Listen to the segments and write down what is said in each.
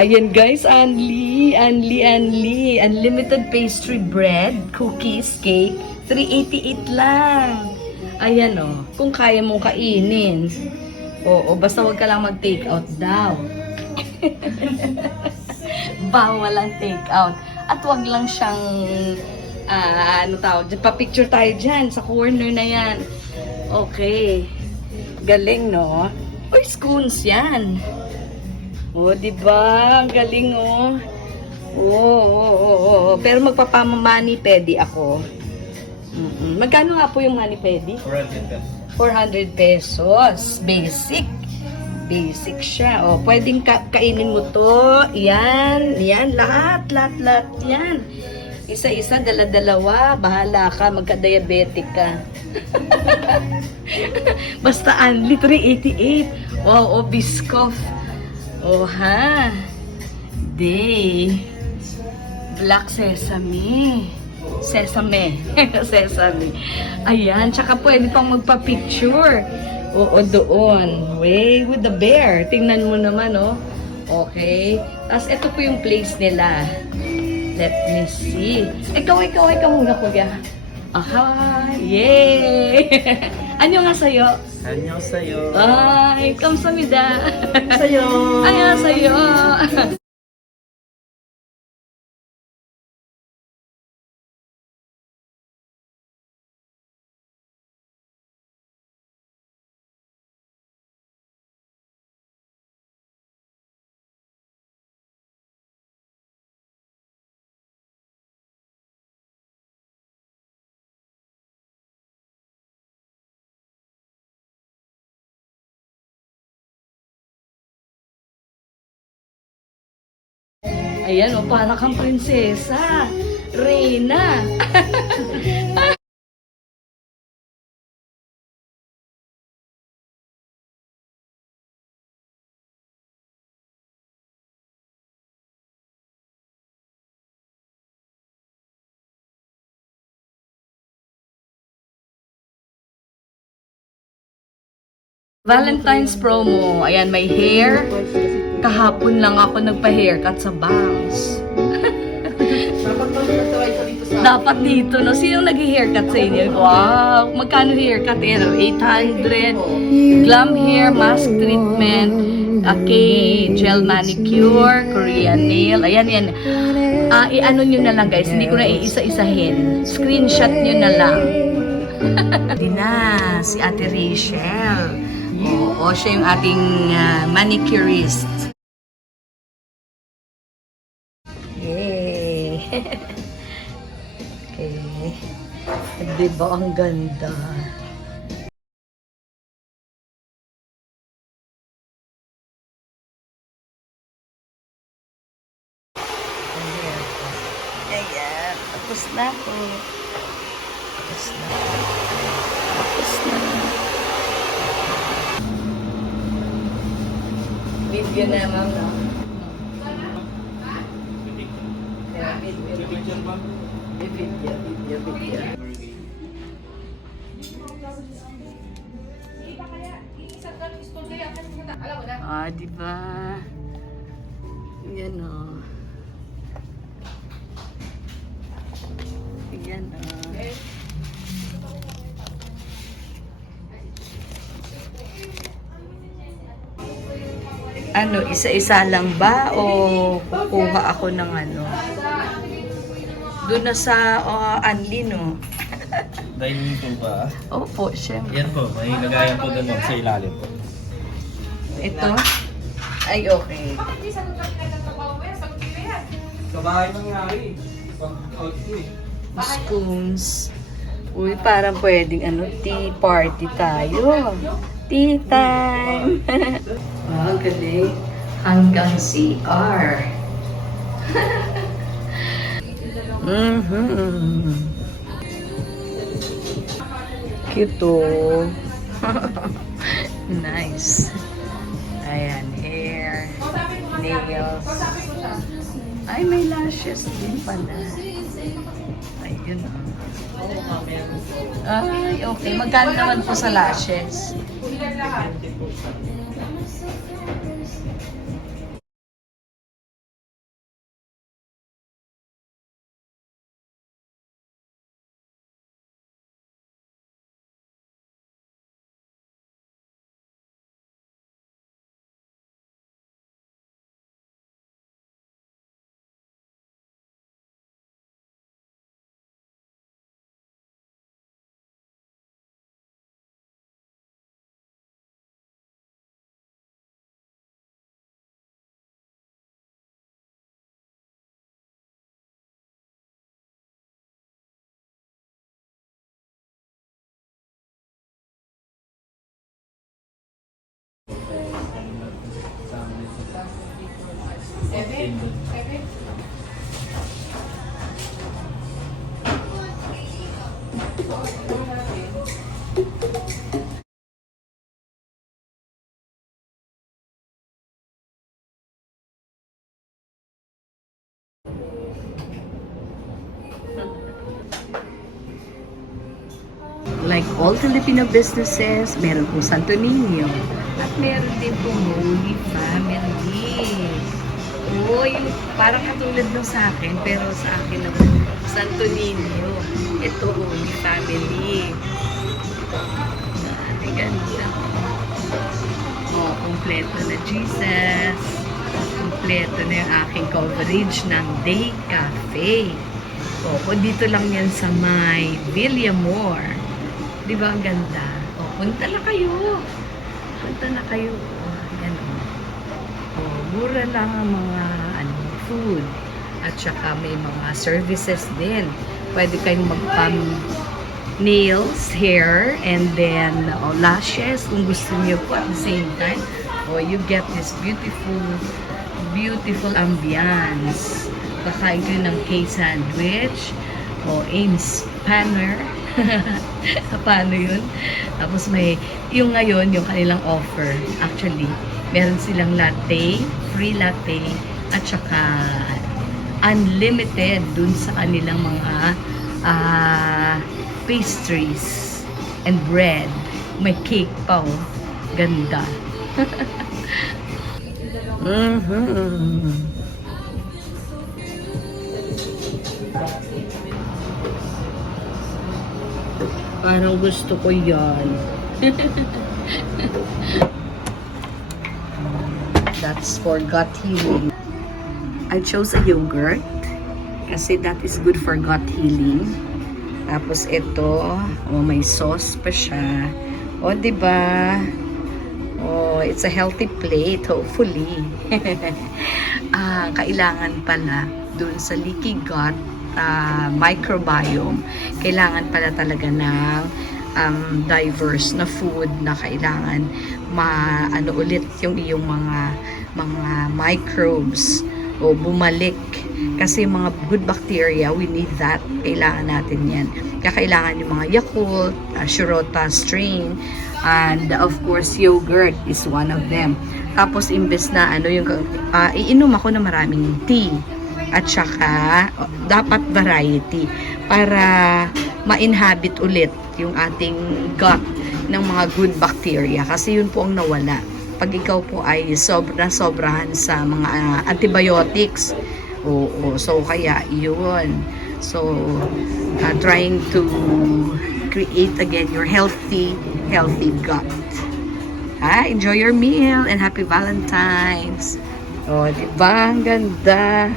Ayan guys, Anli. Unlimited pastry bread, cookies, cake. 388 lang. Ayan o, kung kaya mong kainin. Oo, basta wag ka lang mag-take out daw. Bawal ang take out. At wag lang siyang, ano tawag, pa-picture tayo dyan, sa corner na yan. Okay. Galing, no? Uy, scones yan. Oh, di ba? Ang galing, oh. Oo. Pero magpapamamani pedi ako. Magkano nga po yung mani pedi? 400 pesos. Basic. Basic siya. Oh, pwedeng kainin mo to. Yan, lahat yan. Isa-isa, dala-dalawa. Bahala ka, magka-diabetic ka. Basta only 388. Wow, oh, Biscoff. Oh, ha? Day. Black sesame. Sesame. Ayan, tsaka pwede pang magpa-picture. Oo, doon. Way with the bear. Tingnan mo naman, oh. Okay. Tapos, ito po yung place nila. Let me see. Ikaw muna, kuya. Aha! Yay! Anyo nga sa'yo? Anyo sa'yo. Ay, kamsamida. Sa'yo. Ay, sa'yo. Ayan, oh, para kang prinsesa. Reyna. Valentine's promo. Ayan, may hair. Kahapon lang ako nagpa-haircut sa bangs. Dapat dito, no? Sino nag-haircut sa inyo? Wow! Magkano haircut? 800. Glam hair, mask treatment, gel manicure, Korean nail. Ayan. I-ano nyo na lang, guys. Hindi ko na iisa-isahin. Screenshot nyo na lang. Hindi na, si Ate Rachel. Oo, siya yung ating manicurist. Yay! Okay. Diba ang ganda? Ayan. Tapos na po. Tapos na. Video na, ma'am, no? Video. Diba? Yan, oh. Yan, oh. Ano, isa-isa lang ba o kukuha ako ng ano? Doon na sa Anli, no? Dining po ba? Opo, syempre. Yan po, may lagayan po doon sa ilalim po. Ito? Ay, okay. Sa bahay nangyari. Pag-out ko eh. Scones. Uy, parang pwedeng tea party tayo. Tea time. Galing. Hanggang CR. Cute, oh. Nice. Ayan, hair, nails. Ay, may lashes din pala. Ayun, oh. Ay, okay. Magkano naman po sa lashes? din doon. Like all Filipino businesses, meron pong Santo Niño. At meron din pong Holy Family. Oo, yung parang katulad ng sa akin, pero sa akin naman, Santo Niño. Ito, Holy Family. Ay, ganda. Oh, kumpleto na Jesus. Kumpleto na yung aking coverage ng Day Cafe. O, dito lang yan sa may Villamor. Di ba ang ganda? O, punta na kayo. Punta na kayo. O, yan o. O, mura lang ang mga food. At saka may mga services din. Pwede kayong magpam nails, hair, and then lashes kung gusto niyo po at the same time. O, you get this beautiful ambience. Kakain kayo ng K-sandwich o Ames Panner. Paano yun? Tapos may, yung ngayon, yung kanilang offer, actually, meron silang latte, free latte, at saka unlimited dun sa kanilang mga pastries and bread. May cake pa, oh. Ganda. Parang gusto ko yan. That's for gut healing. I chose a yogurt kasi that is good for gut healing. Tapos ito, may sauce pa siya. O, diba? Oh, it's a healthy plate, hopefully. Kailangan pala dun sa leaky gut microbiome, kailangan pala talaga ng diverse na food na kailangan ulit yung iyong mga microbes o bumalik kasi mga good bacteria, we need that, kailangan natin yan. Kaya kailangan yung mga Yakult, Shirota strain, and of course yogurt is one of them. Tapos imbes na iinom ako na maraming tea. At saka, dapat variety para ma-inhabit ulit yung ating gut ng mga good bacteria. Kasi yun po ang nawala. Pag ikaw po ay sobrahan sa mga antibiotics. Oo, so kaya yun. So, trying to create again your healthy gut. Enjoy your meal and happy Valentine's! Oh, diba? Ang ganda.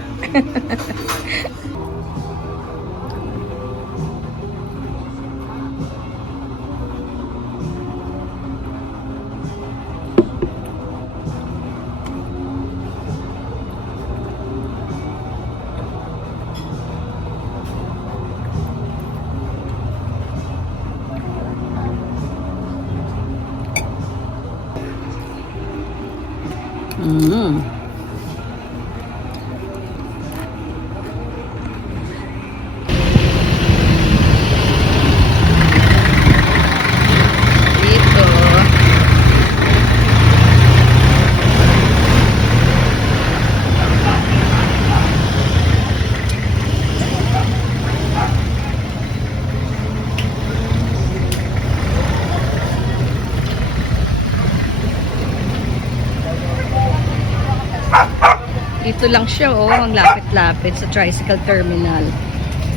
Dito lang siya, oh, ang lapit-lapit sa tricycle terminal.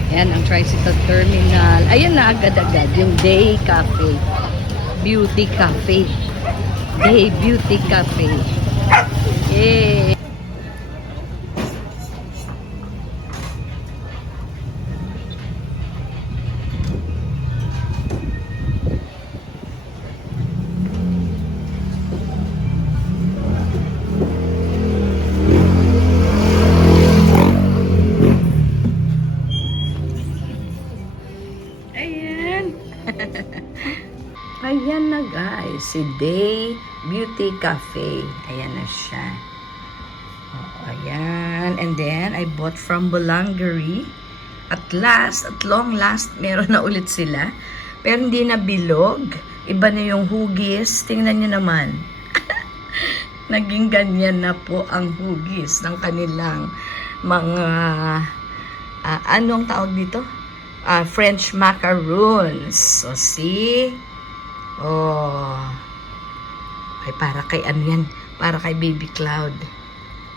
Yan, ang tricycle terminal. Ayan na, agad-agad, yung Day Cafe. Beauty Cafe. Day Beauty Cafe. Yay! Ayan na guys, si Day Beauty Cafe. Ayan na siya. Oh, ayan. and then I bought from Bolangari. At long last, meron na ulit sila. Pero hindi na bilog. Iba na yung hugis. Tingnan nyo naman. Naging ganyan na po ang hugis ng kanilang mga, anong tawag dito? French macaroons. So, see? Oh. Ay, para kay ano yan? Para kay Baby Cloud.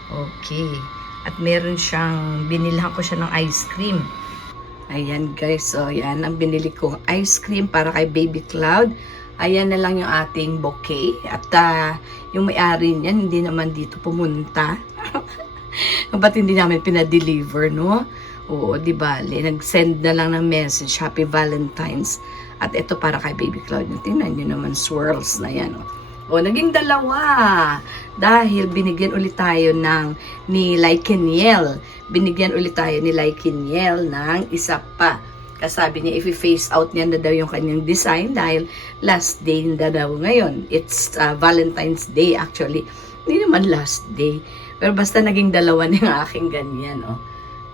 Okay. At meron siyang, binilhan ko siya ng ice cream. Ayan guys, so yan ang binili ko, ice cream para kay Baby Cloud. Ayan na lang yung ating bouquet. At yung may-ari niyan, hindi naman dito pumunta. Ba't hindi namin pinadeliver, no? Oo, di ba? Nag-send na lang ng message, Happy Valentine's. At ito para kay Baby Cloud. Tingnan nyo naman, swirls na yan. O, naging dalawa. Dahil binigyan ulit tayo ni Laikeniel. Binigyan ulit tayo ni Laikeniel ng isa pa. Kasabi niya, if i-face out niya na daw yung kanyang design dahil last day na daw ngayon. It's Valentine's Day actually. Hindi naman last day. Pero basta naging dalawa na yung aking ganyan. Oh.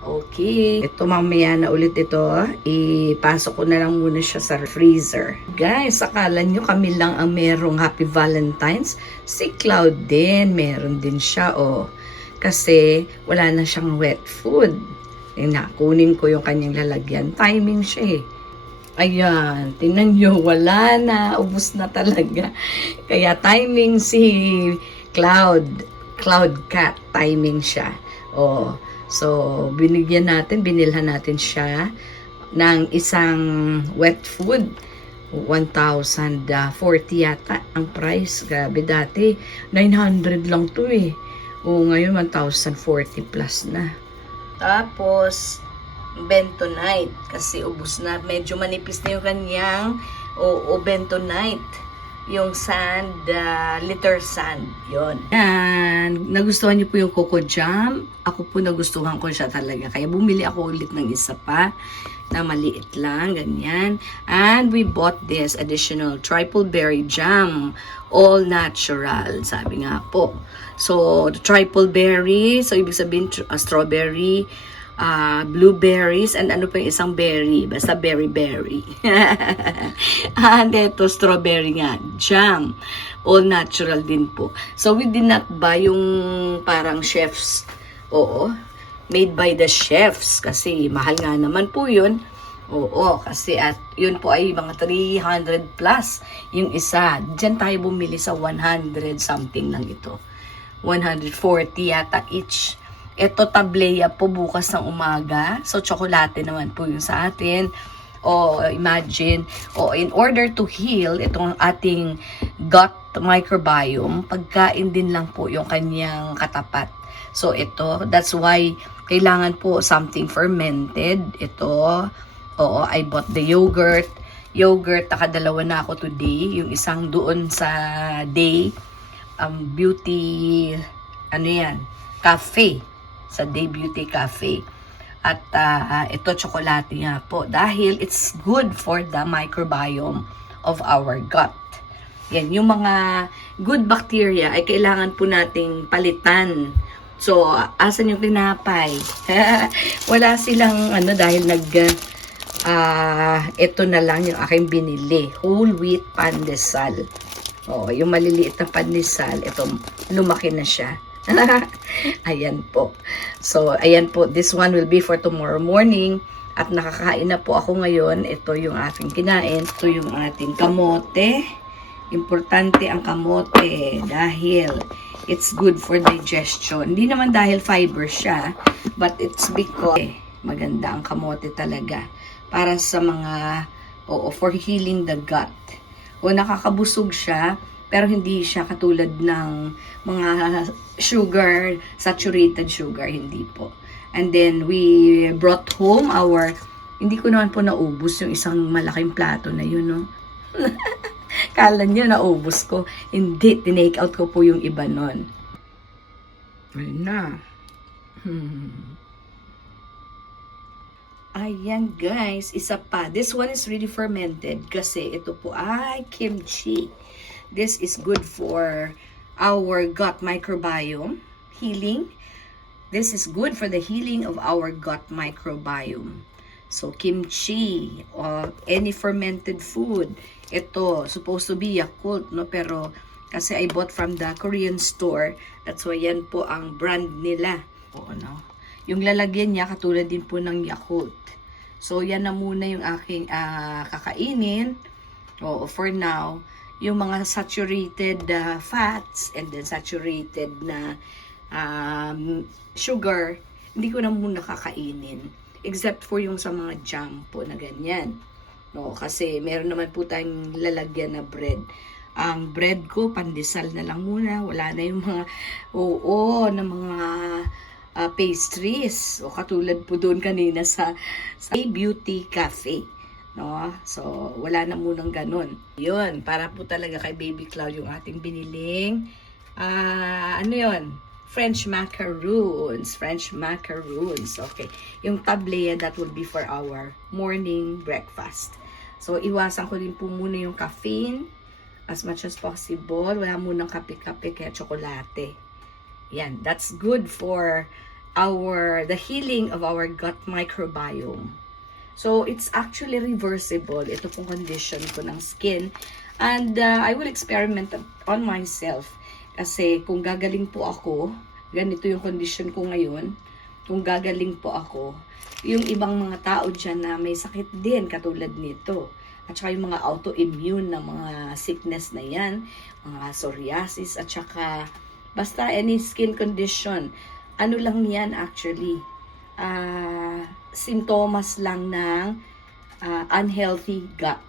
Okay. Ito mamaya na ulit ito. Ipasok ko na lang muna siya sa freezer. Guys, akala nyo kami lang ang merong Happy Valentine's. Si Cloud din. Meron din siya. Oh. Kasi wala na siyang wet food. Kunin ko yung kanyang lalagyan. Timing siya eh. Ayan. Tingnan nyo. Wala na. Ubus na talaga. Kaya timing si Cloud. Cloud Cat. Timing siya. Oh. So, binilhan natin siya ng isang wet food. 1,040 yata ang price. Grabe, dati 900 lang to eh. O ngayon 1,040 plus na. Tapos, bentonite. Kasi ubos na. Medyo manipis na yung kanyang bentonite. Yung sand, litter sand. Yon. And nagustuhan niyo po yung coco jam. Ako po nagustuhan ko siya talaga. Kaya bumili ako ulit ng isa pa na maliit lang, ganyan. And we bought this additional triple berry jam. All natural, sabi nga po. So, the triple berry, so ibig sabihin strawberry, blueberries, and ano pa yung isang berry, basta berry. And ito, strawberry nga, jam. All natural din po. So, we did not buy yung parang chefs. Oo, made by the chefs. Kasi mahal nga naman po yun. Oo, kasi at yun po ay mga 300 plus yung isa. Diyan tayo bumili sa 100 something lang ito. 140 yata each. Ito tableya po bukas ng umaga. So, tsokolate naman po yung sa atin. O, imagine, in order to heal itong ating gut microbiome, pagkain din lang po yung kanyang katapat. So, ito, that's why kailangan po something fermented. Ito, I bought the yogurt. Yogurt, nakadalawa na ako today. Yung isang doon sa Day, Beauty, cafe. Sa Day Beauty Cafe. At ito, tsokolate nga po. Dahil it's good for the microbiome of our gut. Yan, yung mga good bacteria ay kailangan po nating palitan. So, asan yung tinapay? Wala silang, dahil ito na lang yung aking binili. Whole wheat pandesal. Yung maliliit na pandesal, ito, lumaki na siya. Ayan po. So, ayan po. This one will be for tomorrow morning. At nakakain na po ako ngayon. Ito yung ating kinain. Ito yung ating kamote. Importante ang kamote dahil it's good for digestion. Hindi naman dahil fiber siya, but it's because maganda ang kamote talaga. Para sa mga, for healing the gut. Nakakabusog siya, pero hindi siya katulad ng mga sugar, saturated sugar, hindi po. And then, we brought home hindi ko naman po naubos yung isang malaking plato na yun, no? Kala niyo naubos ko. Hindi, tinake out ko po yung iba nun. Ayun na. Ayan guys, isa pa. This one is really fermented kasi ito po ay kimchi. This is good for our gut microbiome, healing. This is good for the healing of our gut microbiome. So, kimchi or any fermented food. Ito, supposed to be Yakult, no? Pero, kasi I bought from the Korean store. That's why yan po ang brand nila. O, no? Yung lalagyan niya, katulad din po ng Yakult. So, yan na muna yung aking kakainin. O, for now, yung mga saturated fats and then saturated na sugar, hindi ko na muna kakainin. Except for yung sa mga jam po na ganyan. No, kasi meron naman po tayong lalagyan na bread. Ang bread ko, pandesal na lang muna. Wala na yung mga, na mga pastries. O katulad po doon kanina sa Beauty Cafe. No? So, wala na munang ganun. Yun, para po talaga kay Baby Cloud yung ating biniling, French macaroons. Okay. Yung tablea, that will be for our morning breakfast. So, iwasan ko din po muna yung caffeine as much as possible. Wala munang kape-kape kaya tsokolate. Yan, that's good for the healing of our gut microbiome. So, it's actually reversible. Ito pong condition ko ng skin. And I will experiment on myself. Kasi kung gagaling po ako, ganito yung condition ko ngayon, kung gagaling po ako, yung ibang mga tao dyan na may sakit din, katulad nito. At saka yung mga autoimmune na mga sickness na yan, mga psoriasis, at saka basta any skin condition. Ano lang yan actually? Sintomas lang ng unhealthy gut.